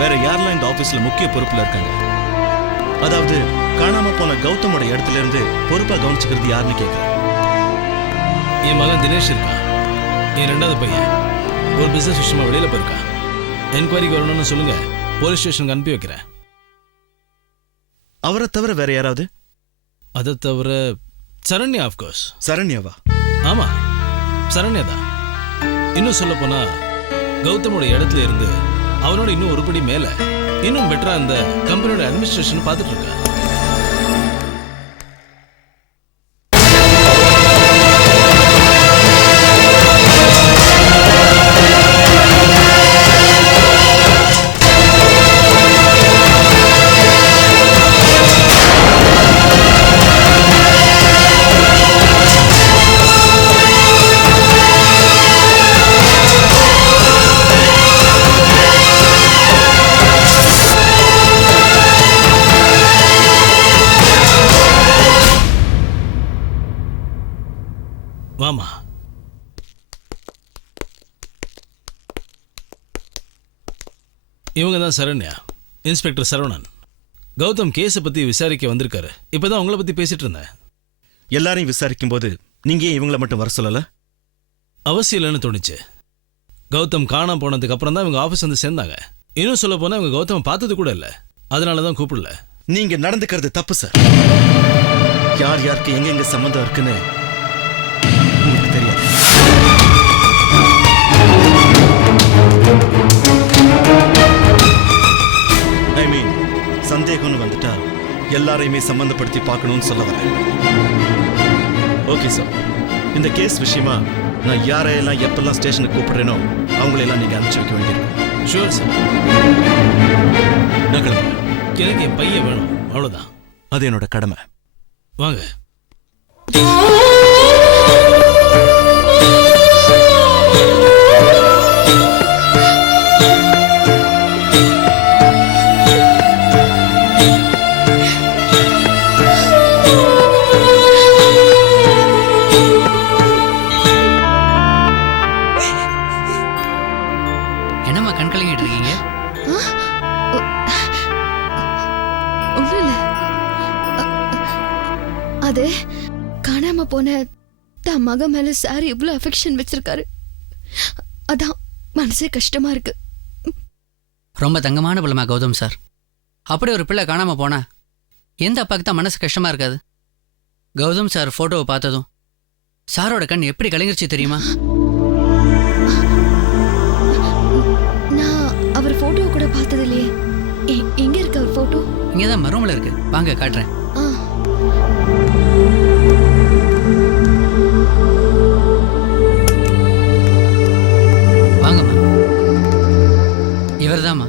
வேற யாரெல்லாம் இந்த ஆபீஸ்ல முக்கிய பொறுப்புல இருக்காங்க? அதாவது காணாம போன கௌதமோட இடத்துல இருந்து பொறுப்பா கவனிச்சுக்கிறது யாருன்னு கேட்கிறேன். என் மகன் தினேஷ் இருக்கான். என் 2வது பையன் ஒரு பிசினஸ் விஷயமா வெளியில போயிருக்கான். என்கொயரிக்கு வரணும்னு சொல்லுங்க, போலீஸ் ஸ்டேஷனுக்கு அனுப்பி வைக்கிறேன். அவரை தவிர வேற யாராவது? அதை தவிர சரண்யா, ஆஃப்கோர்ஸ். சரண்யாவா? ஆமா, சரண்யா தான். இன்னும் சொல்ல போனா கௌதமோட இடத்துல இருந்து அவனோட இன்னும் ஒரு படி மேல இன்னும் பெட்டரா அந்த கம்பெனியோட அட்மினிஸ்ட்ரேஷன் பார்த்துட்டு இருக்கா. வாமா. இவங்க தான் சரண்யா, இன்ஸ்பெக்டர் சரவணன். கௌதம் கேஸை பத்தி விசாரிக்க வந்திருக்காரு. இப்பதான் உங்களை பத்தி பேசிட்டு இருந்தேன். எல்லாரையும் விசாரிக்கும் போது நீங்க ஏன் இவங்களை மட்டும் வர சொல்லல? அவசியம் இல்லைன்னு தோணுச்சு. கௌதம் காணாம போனதுக்கு அப்புறம் தான் இவங்க ஆஃபீஸ் வந்து சேர்ந்தாங்க. இன்னும் சொல்ல போனா இவங்க கௌதம் பார்த்தது கூட இல்லை. அதனால தான் கூப்பிடல. நீங்க நடந்துக்கிறது தப்பு சார். யார் யாருக்கு எங்கெங்க சம்பந்தம் இருக்குன்னு உங்களுக்கு தெரியாது. ஐ மீன், சந்தேகம்னு வந்துட்டா எல்லாரையுமே சம்பந்தப்படுத்தி பார்க்கணும்னு சொல்ல வரேன். ஓகே சார், இந்த கேஸ் விஷயமா நான் யாரையெல்லாம் எப்பெல்லாம் ஸ்டேஷனுக்கு கூப்பிடுறேனோ அவங்களையெல்லாம் நீங்க அனுப்பிச்சு வைக்க வேண்டியிருக்கும். Sure sir. நான் கிளம்புறேன். எனக்கு என் பையன் வேணும், அவ்வளோதான். அது என்னோட கடமை. வாங்க. என்னம்மா கண் கலங்கிட்டு இருக்கீங்க? ஒண்ணும் இல்ல. அது காணாம போன தான் மக மேல சார் இவ்வளவு அஃபெக்ஷன் வச்சிருக்காரு. அதான் மனசே கஷ்டமா இருக்கு. ரொம்ப தங்கமான பிள்ளைமா கௌதம் சார். அப்படி ஒரு பிள்ளை காணாம போனா எந்த அப்பாவுக்கு தான் மனசு கஷ்டமா இருக்காது? கௌதம் சார் போட்டோவை பார்த்ததும் சாரோட கண் எப்படி கலங்கிருச்சு தெரியுமா? நான் அவர் போட்டோ கூட பார்த்தது இல்லையே. எங்க இருக்கு அவர் போட்டோ? இங்கதான் மரூம்ல இருக்கு, வாங்க காட்டுறேன். வாங்கம்மா, இவர்தாம்மா.